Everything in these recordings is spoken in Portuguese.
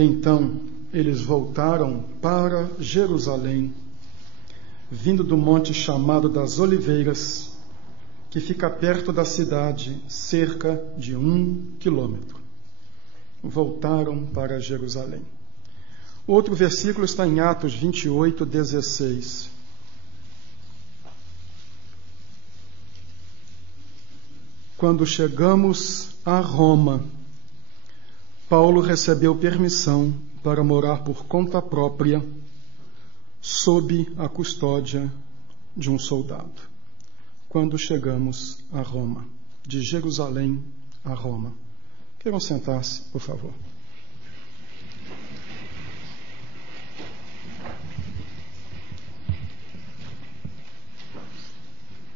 Então eles voltaram para Jerusalém, vindo do monte chamado das Oliveiras, que fica perto da cidade, cerca de 1 quilômetro. Voltaram para Jerusalém. O outro versículo está em Atos 28, 16. Quando chegamos a Roma, Paulo recebeu permissão para morar por conta própria, sob a custódia de um soldado. Quando chegamos a Roma, de Jerusalém a Roma. Queiram sentar-se, por favor.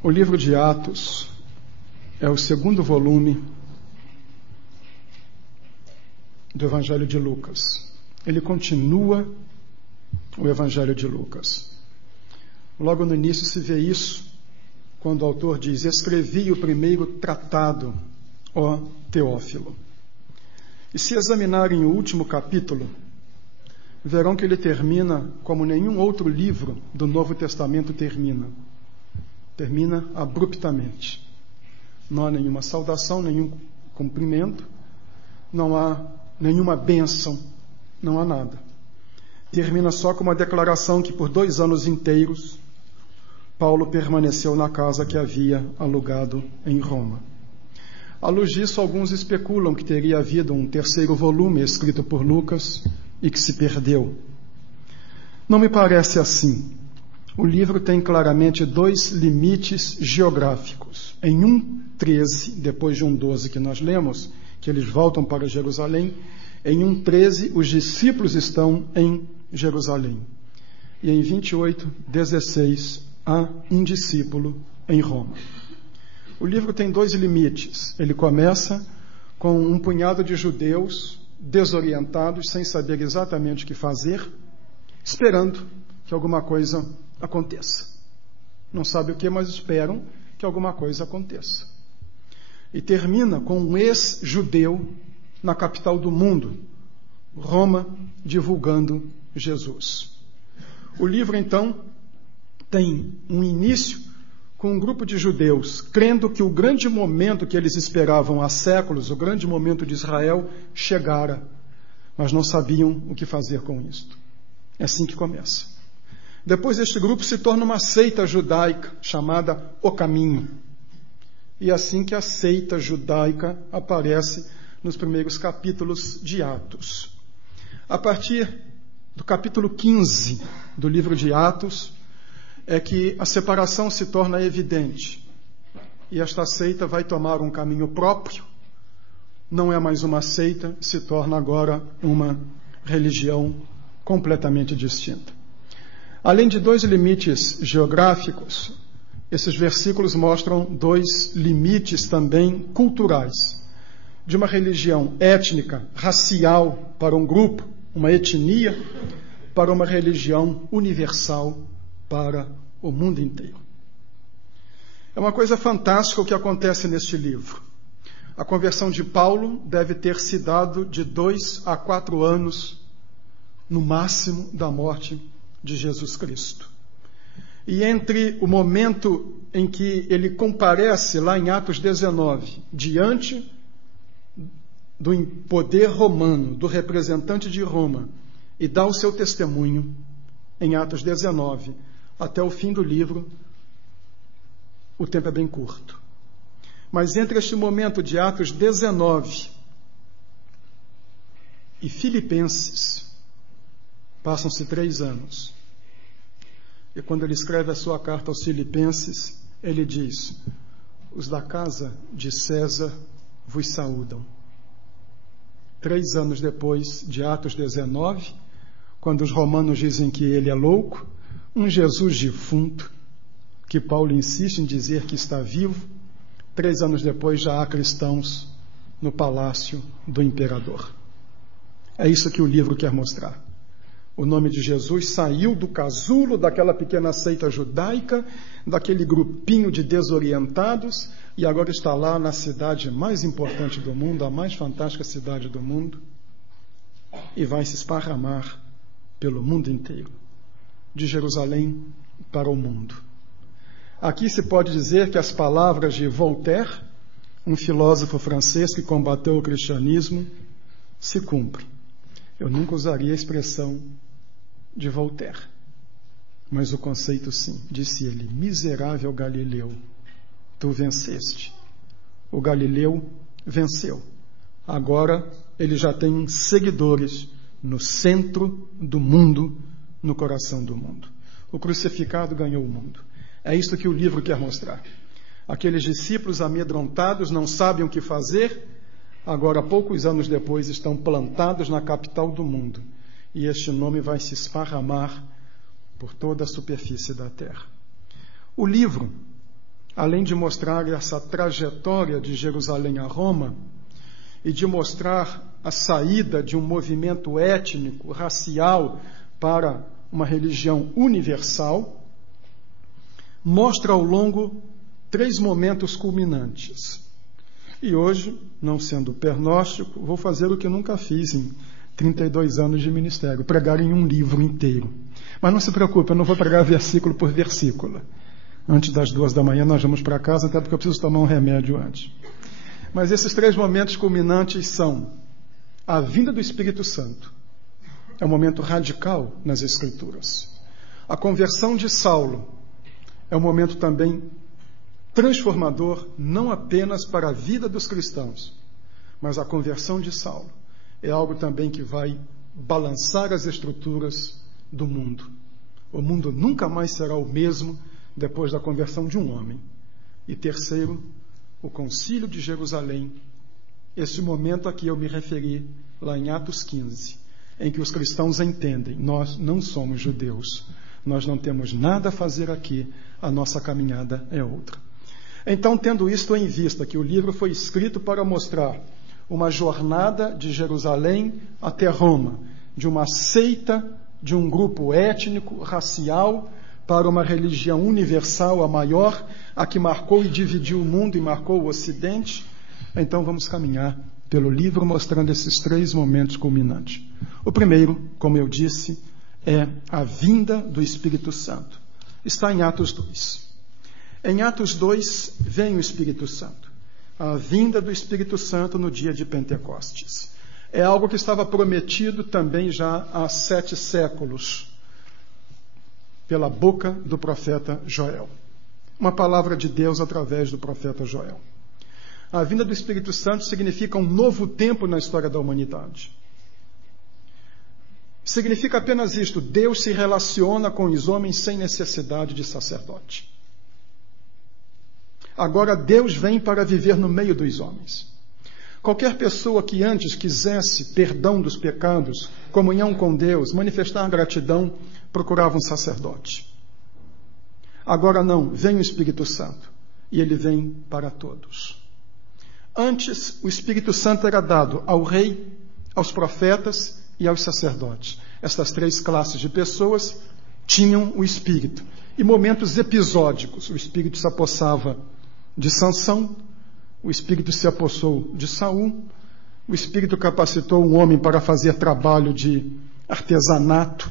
O livro de Atos é o segundo volume do Evangelho de Lucas. Ele continua o Evangelho de Lucas. Logo no início se vê isso, quando o autor diz: escrevi o primeiro tratado, ó Teófilo. E se examinarem o último capítulo, verão que ele termina como nenhum outro livro do Novo Testamento termina. Termina abruptamente. Não há nenhuma saudação, nenhum cumprimento, não há nenhuma bênção, não há nada. Termina só com uma declaração que por 2 anos inteiros Paulo permaneceu na casa que havia alugado em Roma. À luz disso, alguns especulam que teria havido um terceiro volume escrito por Lucas e que se perdeu. Não me parece assim. O livro tem claramente 2 limites geográficos. Em 1:13, depois de 1:12 que nós lemos, que eles voltam para Jerusalém, em 1:13 os discípulos estão em Jerusalém. E em 28:16 há um discípulo em Roma. O livro tem 2 limites. Ele começa com um punhado de judeus desorientados, sem saber exatamente o que fazer, esperando que alguma coisa aconteça. Não sabe o que, mas esperam que alguma coisa aconteça. E termina com um ex-judeu na capital do mundo, Roma, divulgando Jesus. O livro, então, tem um início com um grupo de judeus crendo que o grande momento que eles esperavam há séculos, o grande momento de Israel, chegara, mas não sabiam o que fazer com isto. É assim que começa. Depois este grupo se torna uma seita judaica chamada O Caminho. E é assim que a seita judaica aparece nos primeiros capítulos de Atos. A partir do capítulo 15 do livro de Atos é que a separação se torna evidente. E esta seita vai tomar um caminho próprio. Não é mais uma seita, se torna agora uma religião completamente distinta. Além de 2 limites geográficos, esses versículos mostram 2 limites também culturais. De uma religião étnica, racial para um grupo, uma etnia, para uma religião universal para o mundo inteiro. É uma coisa fantástica o que acontece neste livro. A conversão de Paulo deve ter se dado de 2 a 4 anos, no máximo, da morte de Jesus Cristo. E entre o momento em que ele comparece, lá em Atos 19, diante do poder romano, do representante de Roma, e dá o seu testemunho, em Atos 19, até o fim do livro, o tempo é bem curto. Mas entre este momento de Atos 19 e Filipenses, passam-se 3 anos. E quando ele escreve a sua carta aos Filipenses, ele diz: os da casa de César vos saúdam. 3 anos depois de Atos 19, quando os romanos dizem que ele é louco, um Jesus defunto, que Paulo insiste em dizer que está vivo, 3 anos depois já há cristãos no palácio do imperador. É isso que o livro quer mostrar. O nome de Jesus saiu do casulo daquela pequena seita judaica, daquele grupinho de desorientados, e agora está lá na cidade mais importante do mundo, a mais fantástica cidade do mundo, e vai se esparramar pelo mundo inteiro, de Jerusalém para o mundo. Aqui se pode dizer que as palavras de Voltaire, um filósofo francês que combateu o cristianismo, se cumprem. Eu nunca usaria a expressão de Voltaire, mas o conceito sim. Disse ele: miserável Galileu, tu venceste. O Galileu venceu. Agora ele já tem seguidores no centro do mundo, no coração do mundo. O crucificado ganhou o mundo. É isso que o livro quer mostrar. Aqueles discípulos amedrontados não sabem o que fazer, agora, poucos anos depois, estão plantados na capital do mundo. E este nome vai se esparramar por toda a superfície da terra. O livro, além de mostrar essa trajetória de Jerusalém a Roma e de mostrar a saída de um movimento étnico, racial, para uma religião universal, mostra ao longo 3 momentos culminantes. E hoje, não sendo pernóstico, vou fazer o que nunca fiz em 32 anos de ministério, pregar em um livro inteiro. Mas não se preocupe, eu não vou pregar versículo por versículo. Antes das 2 da manhã nós vamos para casa, até porque eu preciso tomar um remédio antes. Mas esses 3 momentos culminantes são a vinda do Espírito Santo. É um momento radical nas Escrituras. A conversão de Saulo é um momento também transformador, não apenas para a vida dos cristãos, mas a conversão de Saulo é algo também que vai balançar as estruturas do mundo. O mundo nunca mais será o mesmo depois da conversão de um homem. E terceiro, o Concílio de Jerusalém, esse momento a que eu me referi lá em Atos 15, em que os cristãos entendem: nós não somos judeus, nós não temos nada a fazer aqui, a nossa caminhada é outra. Então, tendo isto em vista, que o livro foi escrito para mostrar uma jornada de Jerusalém até Roma, de uma seita, de um grupo étnico, racial, para uma religião universal, a maior, a que marcou e dividiu o mundo e marcou o Ocidente, então vamos caminhar pelo livro mostrando esses 3 momentos culminantes. O primeiro, como eu disse, é a vinda do Espírito Santo. Está em Atos 2. Em Atos 2, vem o Espírito Santo. A vinda do Espírito Santo no dia de Pentecostes. É algo que estava prometido também já há 7 séculos, pela boca do profeta Joel. Uma palavra de Deus através do profeta Joel. A vinda do Espírito Santo significa um novo tempo na história da humanidade. Significa apenas isto: Deus se relaciona com os homens sem necessidade de sacerdote. Agora Deus vem para viver no meio dos homens. Qualquer pessoa que antes quisesse perdão dos pecados, comunhão com Deus, manifestar gratidão, procurava um sacerdote. Agora não, vem o Espírito Santo, e ele vem para todos. Antes, o Espírito Santo era dado ao rei, aos profetas e aos sacerdotes. Estas 3 classes de pessoas tinham o Espírito. E momentos episódicos, o Espírito se apossava de Sansão, o Espírito se apossou de Saul, o Espírito capacitou um homem para fazer trabalho de artesanato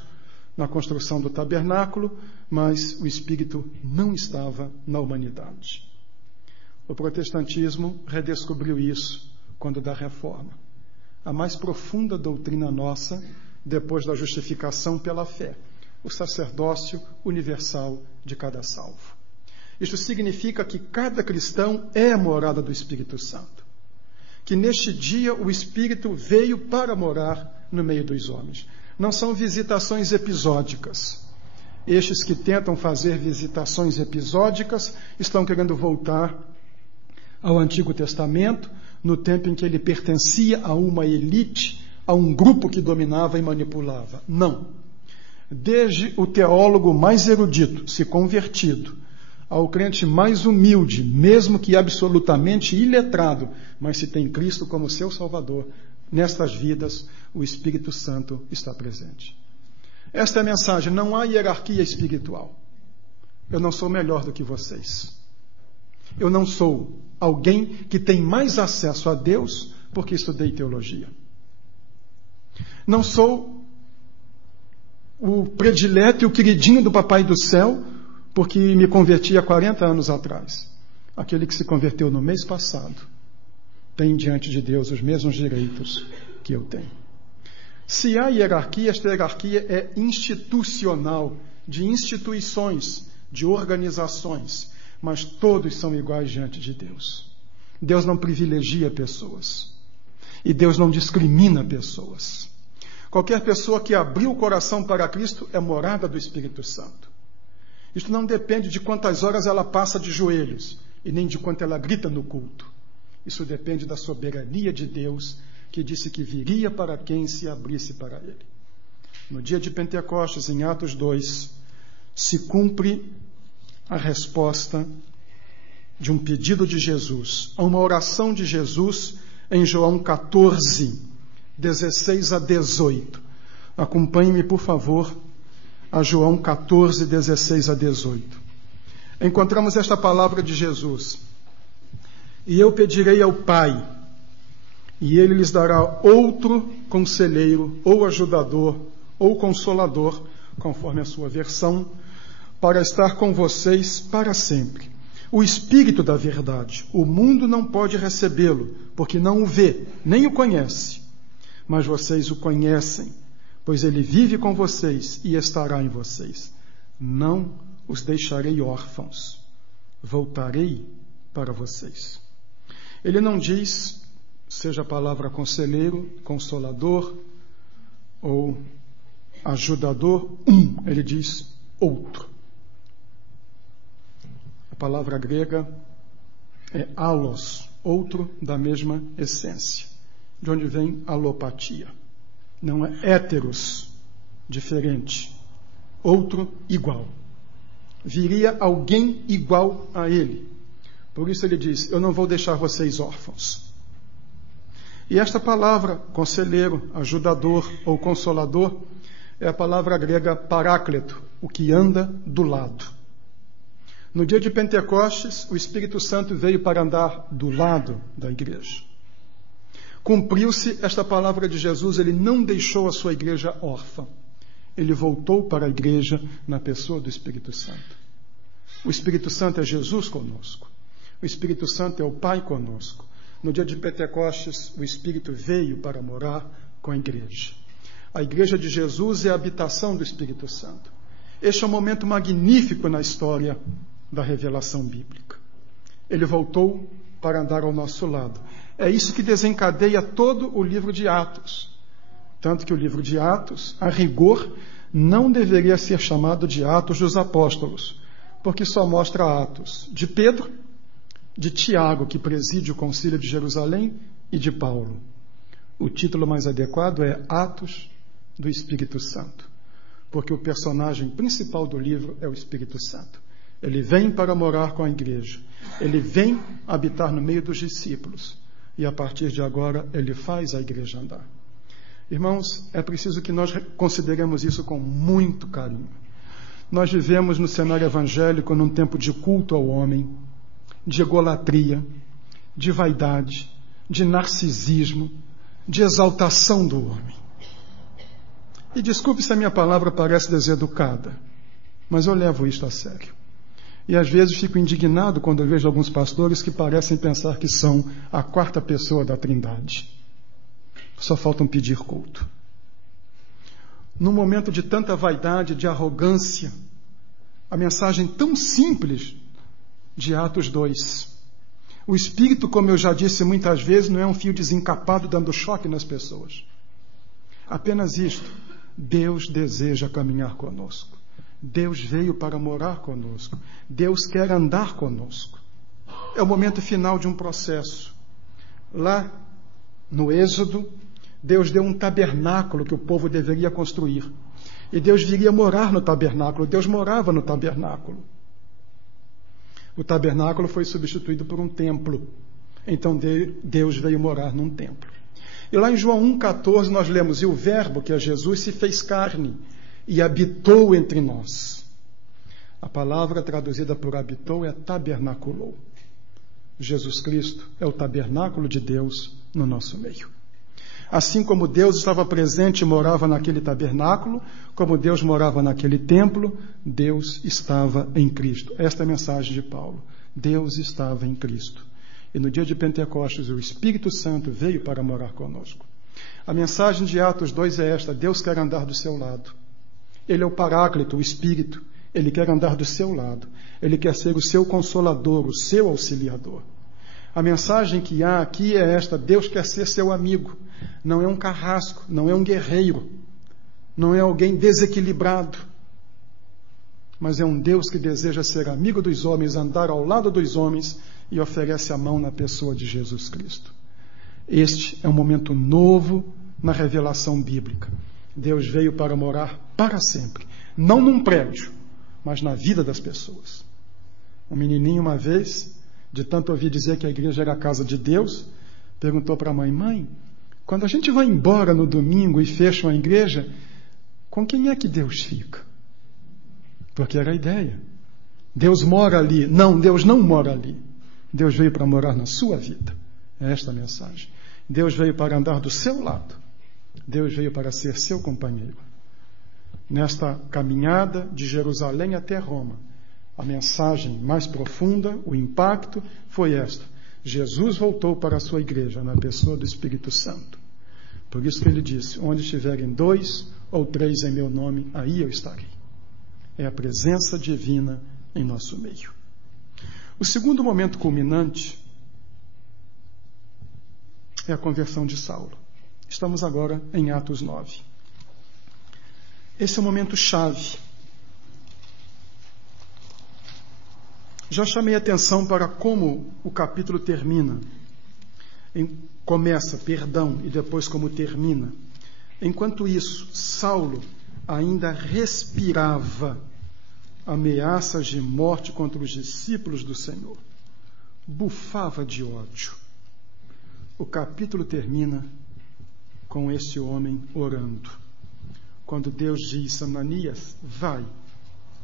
na construção do tabernáculo, mas o Espírito não estava na humanidade. O protestantismo redescobriu isso quando da Reforma. A mais profunda doutrina nossa, depois da justificação pela fé, o sacerdócio universal de cada salvo. Isto significa que cada cristão é a morada do Espírito Santo. Que neste dia o Espírito veio para morar no meio dos homens. Não são visitações episódicas. Estes que tentam fazer visitações episódicas estão querendo voltar ao Antigo Testamento, no tempo em que ele pertencia a uma elite, a um grupo que dominava e manipulava. Não. Desde o teólogo mais erudito, se convertido, ao crente mais humilde, mesmo que absolutamente iletrado, mas se tem Cristo como seu Salvador, nestas vidas o Espírito Santo está presente. Esta é a mensagem: não há hierarquia espiritual. Eu não sou melhor do que vocês. Eu não sou alguém que tem mais acesso a Deus porque estudei teologia. Não sou o predileto e o queridinho do Papai do Céu porque me converti há 40 anos atrás. Aquele que se converteu no mês passado tem diante de Deus os mesmos direitos que eu tenho. Se há hierarquia, esta hierarquia é institucional, de instituições, de organizações, mas todos são iguais diante de Deus. Deus não privilegia pessoas e Deus não discrimina pessoas. Qualquer pessoa que abriu o coração para Cristo é morada do Espírito Santo. Isto não depende de quantas horas ela passa de joelhos e nem de quanto ela grita no culto. Isso depende da soberania de Deus, que disse que viria para quem se abrisse para ele. No dia de Pentecostes, em Atos 2, se cumpre a resposta de um pedido de Jesus, a uma oração de Jesus em João 14, 16 a 18. Acompanhe-me, por favor, a João 14, 16 a 18. Encontramos esta palavra de Jesus. E eu pedirei ao Pai, e Ele lhes dará outro conselheiro, ou ajudador, ou consolador, conforme a sua versão, para estar com vocês para sempre. O Espírito da verdade. O mundo não pode recebê-lo, porque não o vê, nem o conhece. Mas vocês o conhecem, pois ele vive com vocês e estará em vocês. Não os deixarei órfãos. Voltarei para vocês. Ele não diz, seja a palavra conselheiro, consolador ou ajudador, ele diz outro. A palavra grega é allos, outro da mesma essência, de onde vem alopatia. Não é héteros, diferente, outro igual. Viria alguém igual a ele. Por isso ele diz, eu não vou deixar vocês órfãos. E esta palavra, conselheiro, ajudador ou consolador, é a palavra grega paráclito, o que anda do lado. No dia de Pentecostes, o Espírito Santo veio para andar do lado da igreja. Cumpriu-se esta palavra de Jesus, ele não deixou a sua igreja órfã. Ele voltou para a igreja na pessoa do Espírito Santo. O Espírito Santo é Jesus conosco. O Espírito Santo é o Pai conosco. No dia de Pentecostes, o Espírito veio para morar com a igreja. A igreja de Jesus é a habitação do Espírito Santo. Este é um momento magnífico na história da revelação bíblica. Ele voltou para andar ao nosso lado. É isso que desencadeia todo o livro de Atos. Tanto que o livro de Atos, a rigor, não deveria ser chamado de Atos dos Apóstolos, porque só mostra Atos de Pedro, de Tiago, que preside o Concílio de Jerusalém, e de Paulo. O título mais adequado é Atos do Espírito Santo, porque o personagem principal do livro é o Espírito Santo. Ele vem para morar com a igreja, ele vem habitar no meio dos discípulos, e a partir de agora ele faz a igreja andar. Irmãos, é preciso que nós consideremos isso com muito carinho. Nós vivemos no cenário evangélico num tempo de culto ao homem, de egolatria, de vaidade, de narcisismo, de exaltação do homem. E desculpe se a minha palavra parece deseducada, mas eu levo isto a sério. E às vezes fico indignado quando eu vejo alguns pastores que parecem pensar que são a quarta pessoa da Trindade. Só faltam pedir culto. Num momento de tanta vaidade, de arrogância, a mensagem tão simples de Atos 2. O Espírito, como eu já disse muitas vezes, não é um fio desencapado dando choque nas pessoas. Apenas isto. Deus deseja caminhar conosco. Deus veio para morar conosco. Deus quer andar conosco. É o momento final de um processo. Lá no Êxodo, Deus deu um tabernáculo que o povo deveria construir. E Deus viria morar no tabernáculo. Deus morava no tabernáculo. O tabernáculo foi substituído por um templo. Então Deus veio morar num templo. E lá em João 1,14 nós lemos, e o verbo, que é Jesus, se fez carne e habitou entre nós. A palavra traduzida por habitou é tabernaculou. Jesus Cristo é o tabernáculo de Deus no nosso meio. Assim como Deus estava presente e morava naquele tabernáculo, como Deus morava naquele templo, Deus estava em Cristo. Esta é a mensagem de Paulo. Deus estava em Cristo. E no dia de Pentecostes, o Espírito Santo veio para morar conosco. A mensagem de Atos 2 é esta: Deus quer andar do seu lado. Ele é o Paráclito, o Espírito. Ele quer andar do seu lado. Ele quer ser o seu consolador, o seu auxiliador. A mensagem que há aqui é esta: Deus quer ser seu amigo. Não é um carrasco, não é um guerreiro, não é alguém desequilibrado, mas é um Deus que deseja ser amigo dos homens, andar ao lado dos homens e oferece a mão na pessoa de Jesus Cristo. Este é um momento novo na revelação bíblica. Deus veio para morar para sempre, não num prédio, mas na vida das pessoas. Um menininho uma vez, de tanto ouvir dizer que a igreja era a casa de Deus, perguntou para a mãe: mãe, quando a gente vai embora no domingo e fecha a igreja, com quem é que Deus fica? Porque era a ideia. Deus mora ali. Não, Deus não mora ali. Deus veio para morar na sua vida. É esta a mensagem. Deus veio para andar do seu lado. Deus veio para ser seu companheiro. Nesta caminhada de Jerusalém até Roma, a mensagem mais profunda, o impacto, foi esta: Jesus voltou para a sua igreja na pessoa do Espírito Santo. Por isso que ele disse: onde estiverem 2 ou 3 em meu nome, aí eu estarei. É a presença divina em nosso meio. O segundo momento culminante é a conversão de Saulo. Estamos agora em Atos 9. Esse é o momento chave. Já chamei atenção para como o capítulo termina. Começa, e depois como termina. Enquanto isso, Saulo ainda respirava ameaças de morte contra os discípulos do Senhor. Bufava de ódio. O capítulo termina com esse homem orando. Quando Deus diz: Ananias, vai,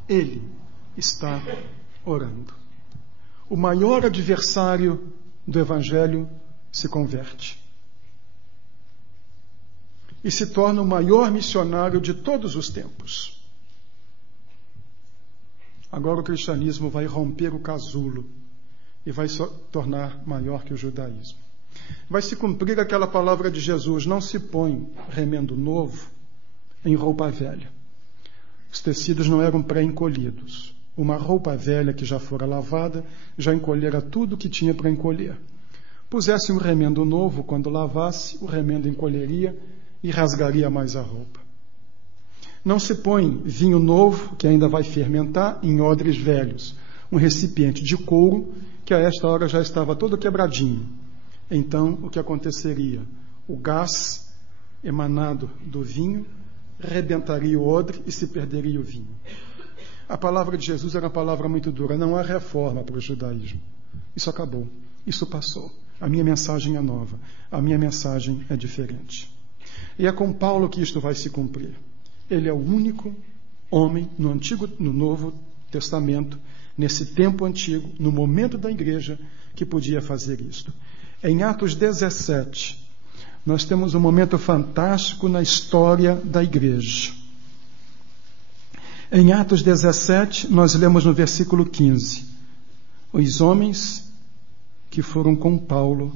ele está orando. O maior adversário do Evangelho se converte e se torna o maior missionário de todos os tempos. Agora o cristianismo vai romper o casulo e vai se tornar maior que o judaísmo. Vai se cumprir aquela palavra de Jesus: não se põe remendo novo em roupa velha. Os tecidos não eram pré-encolhidos. Uma roupa velha que já fora lavada já encolhera tudo que tinha para encolher. Pusesse um remendo novo, quando lavasse, o remendo encolheria e rasgaria mais a roupa. Não se põe vinho novo, que ainda vai fermentar, em odres velhos, um recipiente de couro que a esta hora já estava todo quebradinho. Então, o que aconteceria? O gás emanado do vinho rebentaria o odre e se perderia o vinho. A palavra de Jesus era uma palavra muito dura. Não há reforma para o judaísmo. Isso acabou. Isso passou. A minha mensagem é nova. A minha mensagem é diferente. E é com Paulo que isto vai se cumprir. Ele é o único homem no Novo Testamento, nesse tempo antigo, no momento da igreja, que podia fazer isto. Em Atos 17, nós temos um momento fantástico na história da igreja. Em Atos 17, nós lemos no versículo 15: os homens que foram com Paulo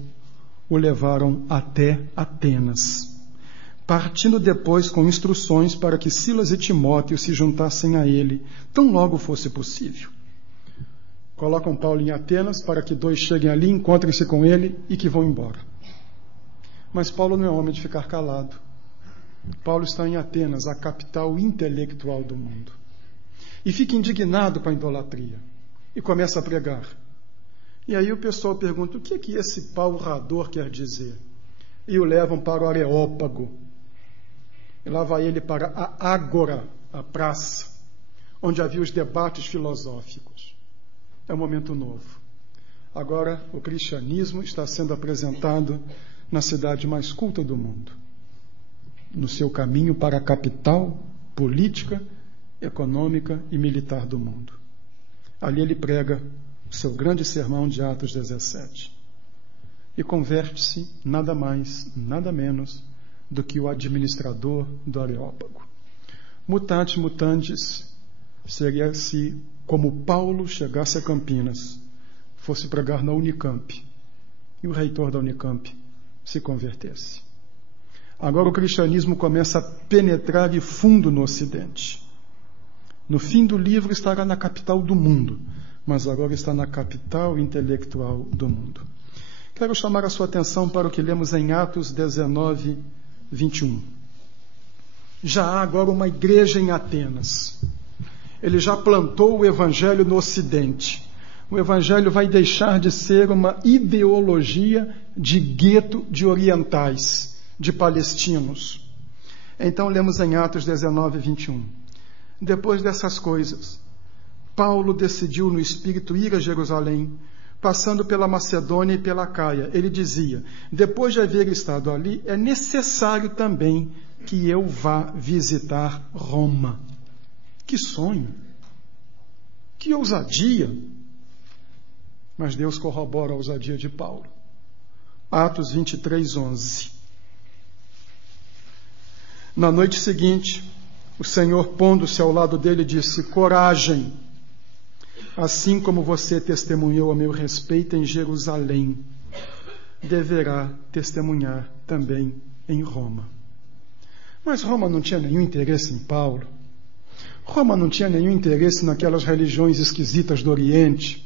o levaram até Atenas, partindo depois com instruções para que Silas e Timóteo se juntassem a ele, tão logo fosse possível. Colocam Paulo em Atenas para que 2 cheguem ali, encontrem-se com ele e que vão embora. Mas Paulo não é homem de ficar calado. Paulo está em Atenas, a capital intelectual do mundo. E fica indignado com a idolatria. E começa a pregar. E aí o pessoal pergunta: o que é que esse paurador quer dizer? E o levam para o Areópago. E lá vai ele para a Ágora, a praça, onde havia os debates filosóficos. É um momento novo. Agora o cristianismo está sendo apresentado na cidade mais culta do mundo, no seu caminho para a capital política, econômica e militar do mundo. Ali ele prega o seu grande sermão de Atos 17 e converte-se nada mais, nada menos do que o administrador do Areópago. Mutatis mutandis seria se, como Paulo chegasse a Campinas, fosse pregar na Unicamp, e o reitor da Unicamp se convertesse. Agora o cristianismo começa a penetrar e fundo no Ocidente. No fim do livro estará na capital do mundo, mas agora está na capital intelectual do mundo. Quero chamar a sua atenção para o que lemos em Atos 19, 21. Já há agora uma igreja em Atenas. Ele já plantou o evangelho no Ocidente. O evangelho vai deixar de ser uma ideologia de gueto de orientais, de palestinos. Então lemos em Atos 19, 21. Depois dessas coisas, Paulo decidiu no Espírito ir a Jerusalém, passando pela Macedônia e pela Caia. Ele dizia: depois de haver estado ali, é necessário também que eu vá visitar Roma. Que sonho! Que ousadia! Mas Deus corrobora a ousadia de Paulo. Atos 23, 11. Na noite seguinte, o Senhor, pondo-se ao lado dele, disse: coragem! Assim como você testemunhou a meu respeito em Jerusalém, deverá testemunhar também em Roma. Mas Roma não tinha nenhum interesse em Paulo. Roma não tinha nenhum interesse naquelas religiões esquisitas do Oriente.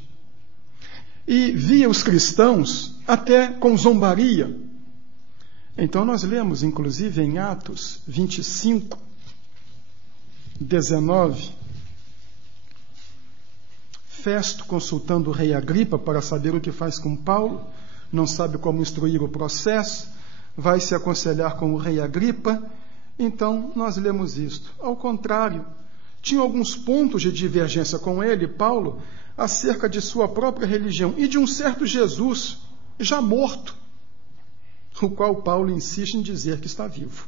E via os cristãos até com zombaria. Então nós lemos, inclusive, em Atos 25, 19, Festo, consultando o rei Agripa para saber o que faz com Paulo, não sabe como instruir o processo, vai se aconselhar com o rei Agripa. Então nós lemos isto. Ao contrário, tinha alguns pontos de divergência com ele, Paulo, acerca de sua própria religião e de um certo Jesus já morto, o qual Paulo insiste em dizer que está vivo.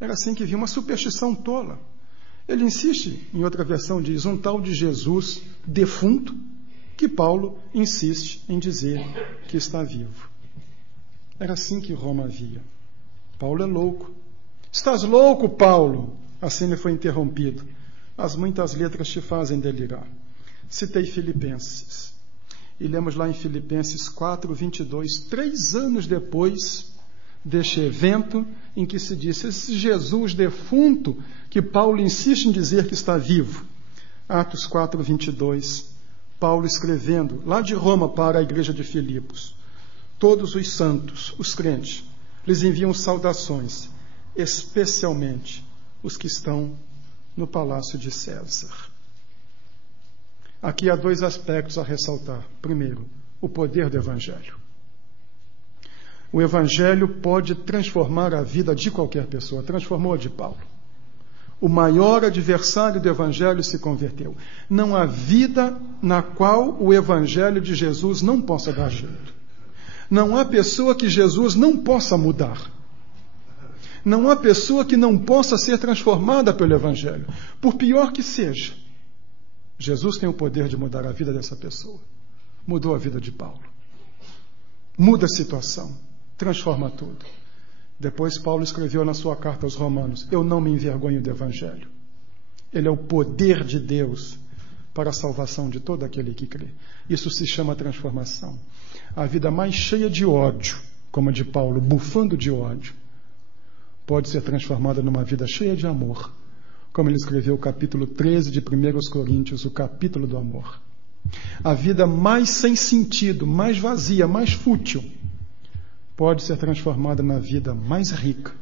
Era assim que via, uma superstição tola. Ele insiste, em outra versão diz, um tal de Jesus defunto, que Paulo insiste em dizer que está vivo. Era assim que Roma via. Paulo é louco. Estás louco, Paulo? Assim ele foi interrompido. As muitas letras te fazem delirar. Citei Filipenses. E lemos lá em Filipenses 4, 22, 3 anos depois deste evento em que se disse, esse Jesus defunto, que Paulo insiste em dizer que está vivo. Atos 4, 22, Paulo escrevendo lá de Roma para a igreja de Filipos. Todos os santos, os crentes, lhes enviam saudações, especialmente os que estão no palácio de César. Aqui há 2 aspectos a ressaltar. Primeiro, o poder do Evangelho. O Evangelho pode transformar a vida de qualquer pessoa. Transformou a de Paulo. O maior adversário do Evangelho se converteu. Não há vida na qual o Evangelho de Jesus não possa dar jeito. Não há pessoa que Jesus não possa mudar. Não há pessoa que não possa ser transformada pelo Evangelho, por pior que seja. Jesus tem o poder de mudar a vida dessa pessoa. Mudou a vida de Paulo. Muda a situação. Transforma tudo. Depois Paulo escreveu na sua carta aos Romanos, eu não me envergonho do Evangelho. Ele é o poder de Deus para a salvação de todo aquele que crê. Isso se chama transformação. A vida mais cheia de ódio, como a de Paulo, bufando de ódio, pode ser transformada numa vida cheia de amor, como ele escreveu o capítulo 13 de 1 Coríntios, o capítulo do amor. A vida mais sem sentido, mais vazia, mais fútil, pode ser transformada na vida mais rica,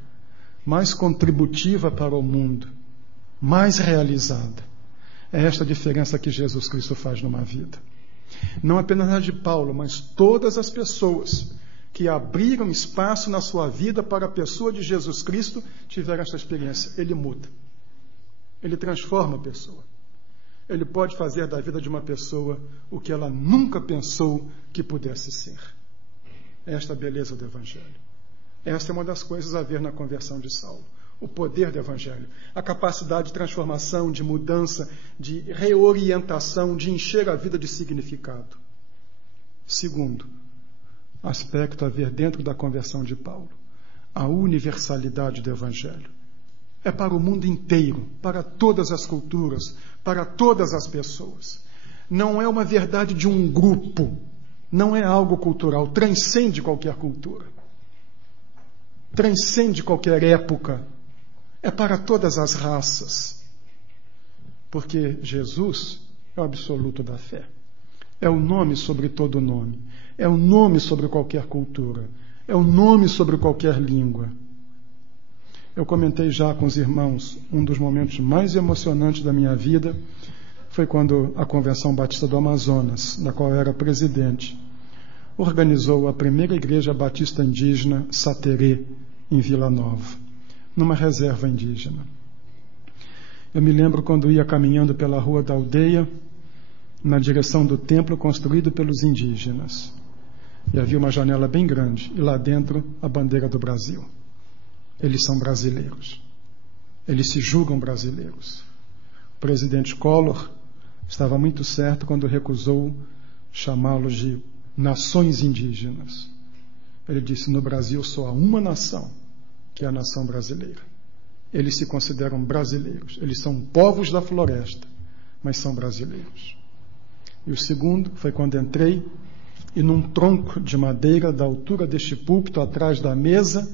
mais contributiva para o mundo, mais realizada. É esta a diferença que Jesus Cristo faz numa vida. Não apenas a de Paulo, mas todas as pessoas que abriram espaço na sua vida para a pessoa de Jesus Cristo tiveram esta experiência. Ele muda. Ele transforma a pessoa. Ele pode fazer da vida de uma pessoa o que ela nunca pensou que pudesse ser. Esta é a beleza do Evangelho. Esta é uma das coisas a ver na conversão de Saulo. O poder do Evangelho. A capacidade de transformação, de mudança, de reorientação, de encher a vida de significado. Segundo aspecto a ver dentro da conversão de Paulo. a universalidade do Evangelho. É para o mundo inteiro, para todas as culturas, para todas as pessoas. Não é uma verdade de um grupo, não é algo cultural, transcende qualquer cultura, transcende qualquer época, é para todas as raças. Porque Jesus é o absoluto da fé. É o nome sobre todo nome. É o nome sobre qualquer cultura. É o nome sobre qualquer língua. Eu comentei já com os irmãos, um dos momentos mais emocionantes da minha vida foi quando a Convenção Batista do Amazonas, da qual eu era presidente, organizou a primeira igreja batista indígena Saterê, em Vila Nova, numa reserva indígena. Eu me lembro quando ia caminhando pela rua da aldeia, na direção do templo construído pelos indígenas. E havia uma janela bem grande, e lá dentro a bandeira do Brasil. Eles são brasileiros. Eles se julgam brasileiros. O presidente Collor estava muito certo quando recusou chamá-los de nações indígenas. Ele disse: no Brasil só há uma nação, que é a nação brasileira. Eles se consideram brasileiros. Eles são povos da floresta, mas são brasileiros. E o segundo foi quando entrei e num tronco de madeira da altura deste púlpito, atrás da mesa,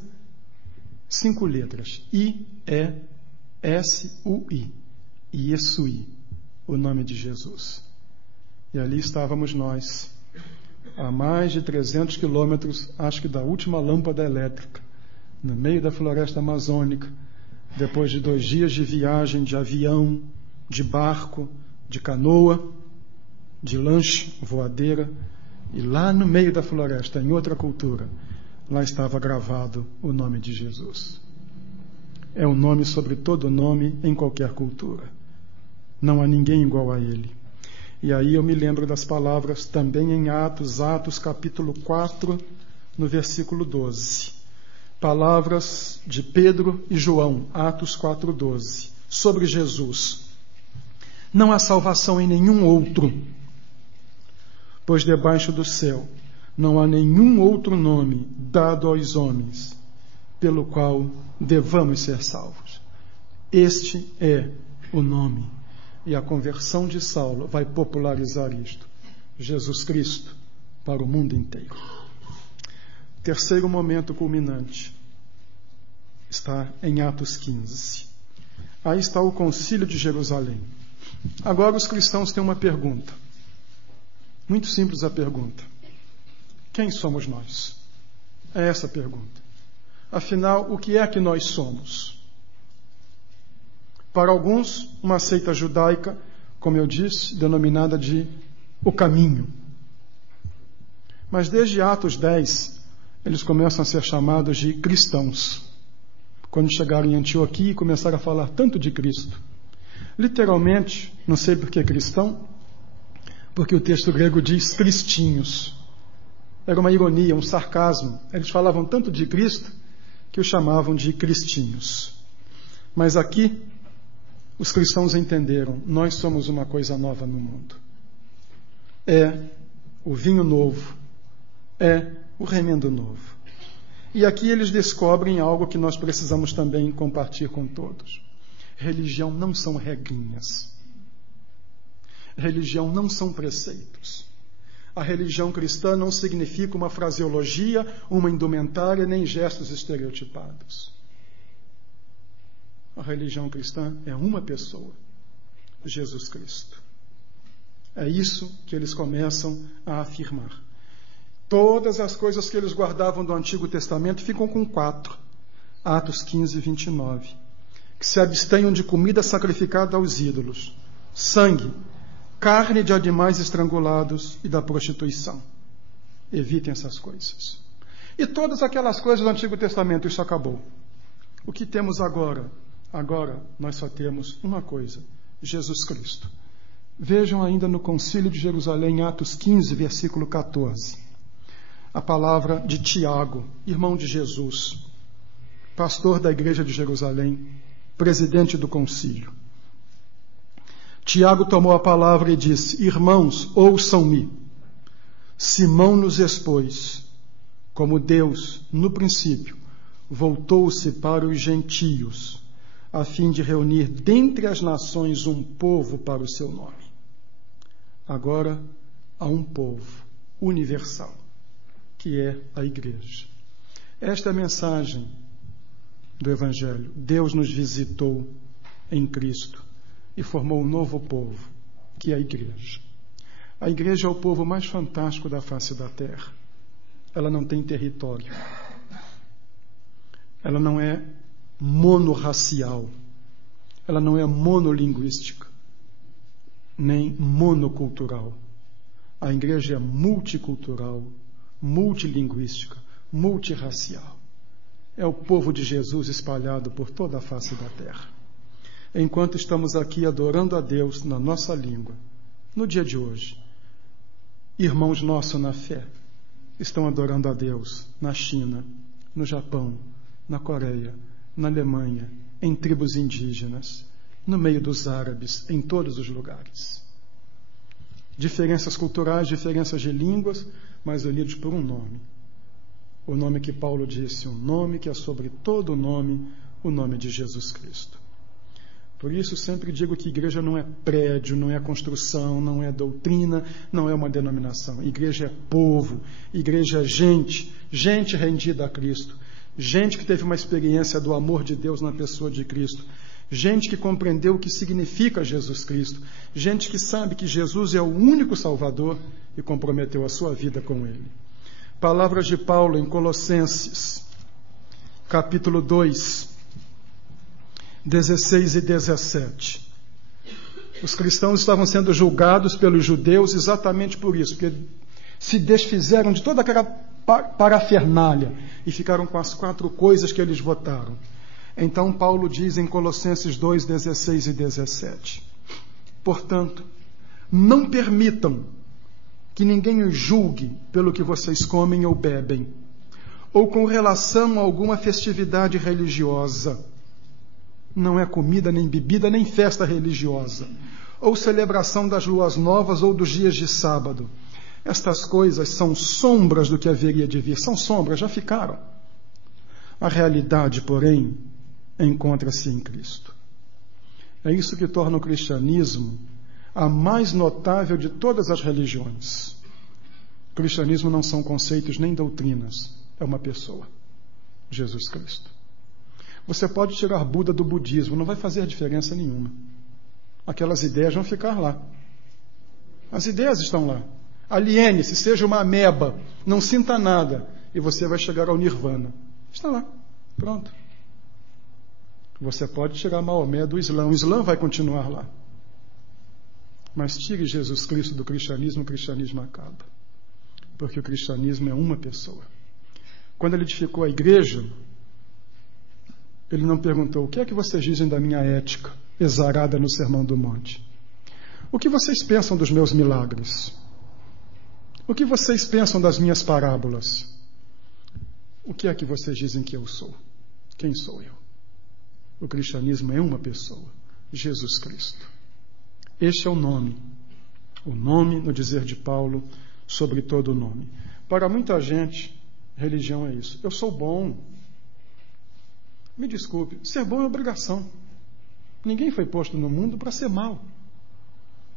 5 letras: I-E-S-U-I, Iesui, o nome de Jesus. E ali estávamos nós, a mais de 300 quilômetros, acho que da última lâmpada elétrica, no meio da floresta amazônica, depois de 2 dias de viagem de avião, de barco, de canoa, de lanche, voadeira, e lá no meio da floresta, em outra cultura, lá estava gravado o nome de Jesus. É o nome sobre todo nome em qualquer cultura. Não há ninguém igual a ele. E aí eu me lembro das palavras também em Atos capítulo 4, no versículo 12. Palavras de Pedro e João, Atos 4:12, sobre Jesus. Não há salvação em nenhum outro, pois debaixo do céu não há nenhum outro nome dado aos homens pelo qual devamos ser salvos. Este é o nome. E a conversão de Saulo vai popularizar isto. Jesus Cristo para o mundo inteiro. Terceiro momento culminante está em Atos 15. Aí está o Concílio de Jerusalém. Agora os cristãos têm uma pergunta. Muito simples a pergunta. Quem somos nós? É essa a pergunta. Afinal, o que é que nós somos? Para alguns, uma seita judaica, como eu disse, denominada de o caminho. Mas desde Atos 10, eles começam a ser chamados de cristãos. Quando chegaram em Antioquia e começaram a falar tanto de Cristo. Literalmente, não sei por que cristão, porque o texto grego diz cristinhos. Era uma ironia, um sarcasmo. Eles falavam tanto de Cristo que o chamavam de cristinhos. Mas aqui, os cristãos entenderam, nós somos uma coisa nova no mundo. É o vinho novo, é o remendo novo. E aqui eles descobrem algo que nós precisamos também compartilhar com todos. Religião não são regrinhas. Religião não são preceitos. A religião cristã não significa uma fraseologia, uma indumentária, nem gestos estereotipados. A religião cristã é uma pessoa, Jesus Cristo. É isso que eles começam a afirmar. Todas as coisas que eles guardavam do Antigo Testamento ficam com 4. Atos 15, 29. Que se abstenham de comida sacrificada aos ídolos, sangue, carne de animais estrangulados e da prostituição. Evitem essas coisas. E todas aquelas coisas do Antigo Testamento, isso acabou. O que temos agora? Agora nós só temos uma coisa, Jesus Cristo. Vejam ainda no Concílio de Jerusalém, Atos 15, versículo 14. A palavra de Tiago, irmão de Jesus, pastor da igreja de Jerusalém, presidente do concílio. Tiago tomou a palavra e disse: irmãos, ouçam-me. Simão nos expôs como Deus, no princípio, voltou-se para os gentios, a fim de reunir dentre as nações um povo para o seu nome. Agora há um povo universal, que é a igreja. Esta é a mensagem do Evangelho. Deus nos visitou em Cristo e formou um novo povo, que é a igreja. A igreja é o povo mais fantástico da face da terra. Ela não tem território. Ela não é monorracial. Ela não é monolinguística, nem monocultural. A igreja é multicultural, multilinguística, multirracial. É o povo de Jesus espalhado por toda a face da terra. Enquanto estamos aqui adorando a Deus na nossa língua, no dia de hoje, irmãos nossos na fé estão adorando a Deus na China, no Japão, na Coreia, na Alemanha, em tribos indígenas, no meio dos árabes, em todos os lugares. Diferenças culturais, diferenças de línguas, mas unidos por um nome. O nome que Paulo disse, um nome que é sobre todo nome, o nome de Jesus Cristo. Por isso sempre digo que igreja não é prédio, não é construção, não é doutrina, não é uma denominação. Igreja é povo, igreja é gente, gente rendida a Cristo, gente que teve uma experiência do amor de Deus na pessoa de Cristo, gente que compreendeu o que significa Jesus Cristo, gente que sabe que Jesus é o único Salvador e comprometeu a sua vida com Ele. Palavras de Paulo em Colossenses, capítulo 2, 16 e 17. Os cristãos estavam sendo julgados pelos judeus exatamente por isso, porque se desfizeram de toda aquela parafernália e ficaram com as 4 coisas que eles votaram. Então Paulo diz em Colossenses 2, 16 e 17: portanto, não permitam que ninguém os julgue pelo que vocês comem ou bebem, ou com relação a alguma festividade religiosa. Não é comida, nem bebida, nem festa religiosa, ou celebração das luas novas ou dos dias de sábado. Estas coisas são sombras do que haveria de vir. São sombras, já ficaram. A realidade, porém, encontra-se em Cristo. É isso que torna o cristianismo a mais notável de todas as religiões. O cristianismo não são conceitos nem doutrinas, é uma pessoa, Jesus Cristo. Você pode tirar Buda do budismo, não vai fazer diferença nenhuma. Aquelas ideias vão ficar lá. As ideias estão lá. Aliene-se, seja uma ameba, não sinta nada, e você vai chegar ao nirvana. Está lá, pronto. Você pode tirar Maomé do Islã, o Islã vai continuar lá. Mas tire Jesus Cristo do cristianismo, o cristianismo acaba. Porque o cristianismo é uma pessoa. Quando ele edificou a igreja, ele não perguntou: o que é que vocês dizem da minha ética, exarada no Sermão do Monte? O que vocês pensam dos meus milagres? O que vocês pensam das minhas parábolas? O que é que vocês dizem que eu sou? Quem sou eu? O cristianismo é uma pessoa, Jesus Cristo. Este é o nome, no dizer de Paulo, sobre todo o nome. Para muita gente, religião é isso. Eu sou bom. Me desculpe, ser bom é obrigação. Ninguém foi posto no mundo para ser mal.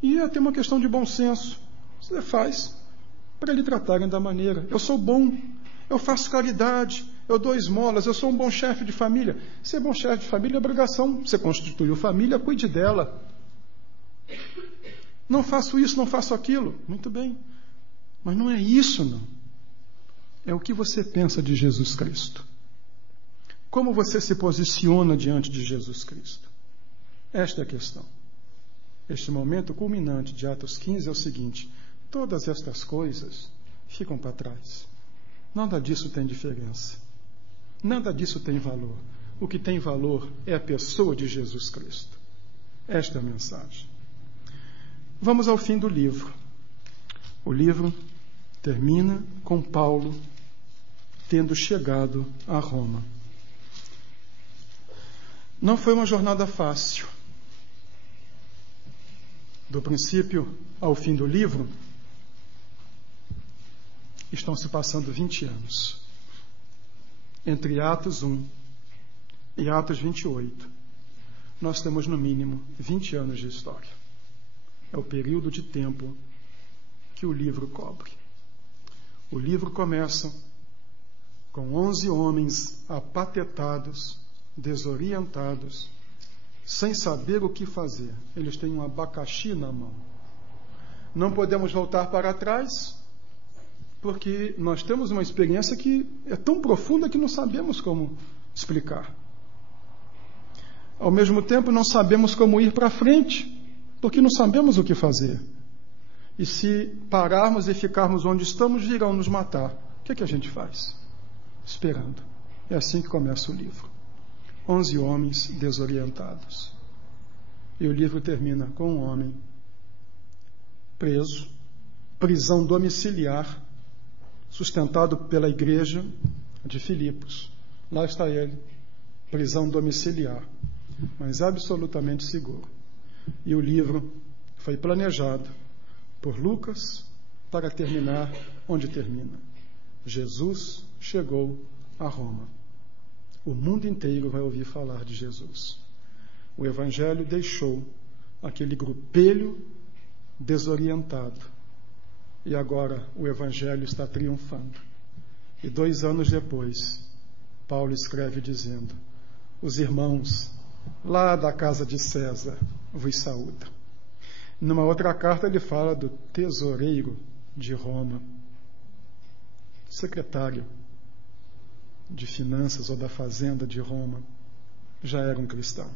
E é até uma questão de bom senso. Você faz para lhe tratarem da maneira. Eu sou bom, eu faço caridade, eu dou esmolas, eu sou um bom chefe de família. Ser bom chefe de família é obrigação. Você constituiu família, cuide dela. Não faço isso, não faço aquilo. Muito bem. Mas não é isso, não. É o que você pensa de Jesus Cristo. Como você se posiciona diante de Jesus Cristo? Esta é a questão. Este momento culminante de Atos 15 é o seguinte: todas estas coisas ficam para trás. Nada disso tem diferença. Nada disso tem valor. O que tem valor é a pessoa de Jesus Cristo. Esta é a mensagem. Vamos ao fim do livro. O livro termina com Paulo tendo chegado a Roma. Não foi uma jornada fácil. Do princípio ao fim do livro, estão se passando 20 anos. Entre Atos 1 e Atos 28, nós temos no mínimo 20 anos de história. É o período de tempo que o livro cobre. O livro começa com 11 homens apatetados, desorientados, sem saber o que fazer. Eles têm um abacaxi na mão. Não podemos voltar para trás, porque nós temos uma experiência que é tão profunda que não sabemos como explicar. Ao mesmo tempo, não sabemos como ir para frente, porque não sabemos o que fazer. E se pararmos e ficarmos onde estamos, virão nos matar. O que é que a gente faz? Esperando. É assim que começa o livro. 11 homens desorientados. E o livro termina com um homem preso, prisão domiciliar, sustentado pela igreja de Filipos. Lá está ele, prisão domiciliar, mas absolutamente seguro. E o livro foi planejado por Lucas para terminar onde termina. Jesus chegou a Roma. O mundo inteiro vai ouvir falar de Jesus. O Evangelho deixou aquele grupelho desorientado. E agora o Evangelho está triunfando. E 2 anos depois, Paulo escreve dizendo: os irmãos lá da casa de César vos saúdam. Numa outra carta ele fala do tesoureiro de Roma, secretário de finanças ou da fazenda de Roma, já era um cristão.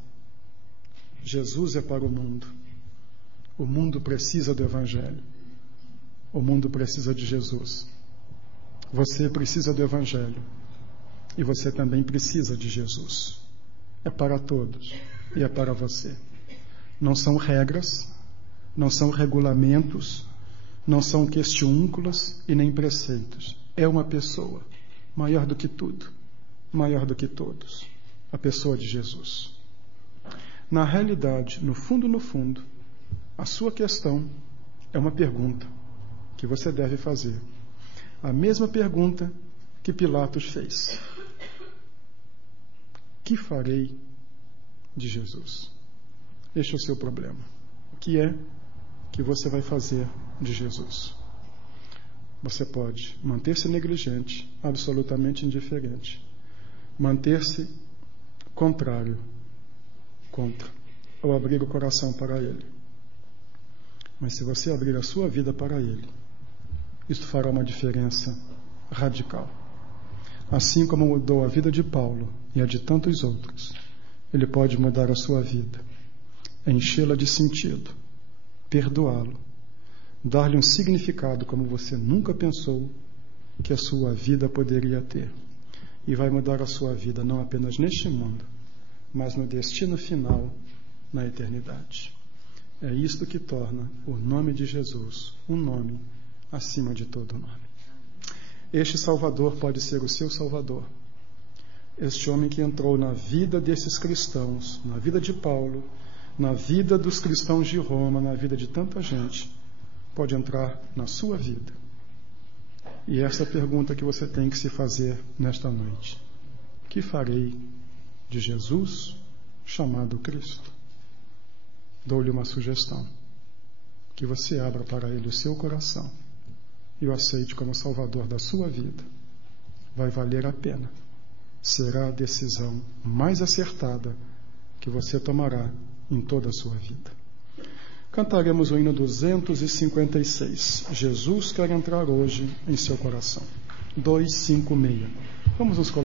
Jesus é para o mundo. O mundo precisa do Evangelho. O mundo precisa de Jesus. Você precisa do Evangelho. E você também precisa de Jesus. É para todos e é para você. Não são regras, não são regulamentos, não são questiúnculos e nem preceitos. É uma pessoa, maior do que tudo, maior do que todos. A pessoa de Jesus. Na realidade, no fundo, a sua questão é uma pergunta que você deve fazer. A mesma pergunta que Pilatos fez. Que farei de Jesus? Este é o seu problema. O que é que você vai fazer de Jesus? Você pode manter-se negligente, absolutamente indiferente, manter-se contrário, contra, ou abrir o coração para Ele. Mas se você abrir a sua vida para Ele, isso fará uma diferença radical. Assim como mudou a vida de Paulo e a de tantos outros, Ele pode mudar a sua vida, enchê-la de sentido, perdoá-lo, dar-lhe um significado como você nunca pensou que a sua vida poderia ter. E vai mudar a sua vida não apenas neste mundo, mas no destino final, na eternidade. É isto que torna o nome de Jesus um nome acima de todo nome. Este Salvador pode ser o seu Salvador. Este homem que entrou na vida desses cristãos, na vida de Paulo, na vida dos cristãos de Roma, na vida de tanta gente, pode entrar na sua vida. E essa é a pergunta que você tem que se fazer nesta noite. O que farei de Jesus, chamado Cristo? Dou-lhe uma sugestão. Que você abra para Ele o seu coração e o aceite como Salvador da sua vida. Vai valer a pena. Será a decisão mais acertada que você tomará em toda a sua vida. Cantaremos o hino 256. Jesus quer entrar hoje em seu coração. 256. Vamos nos colocar.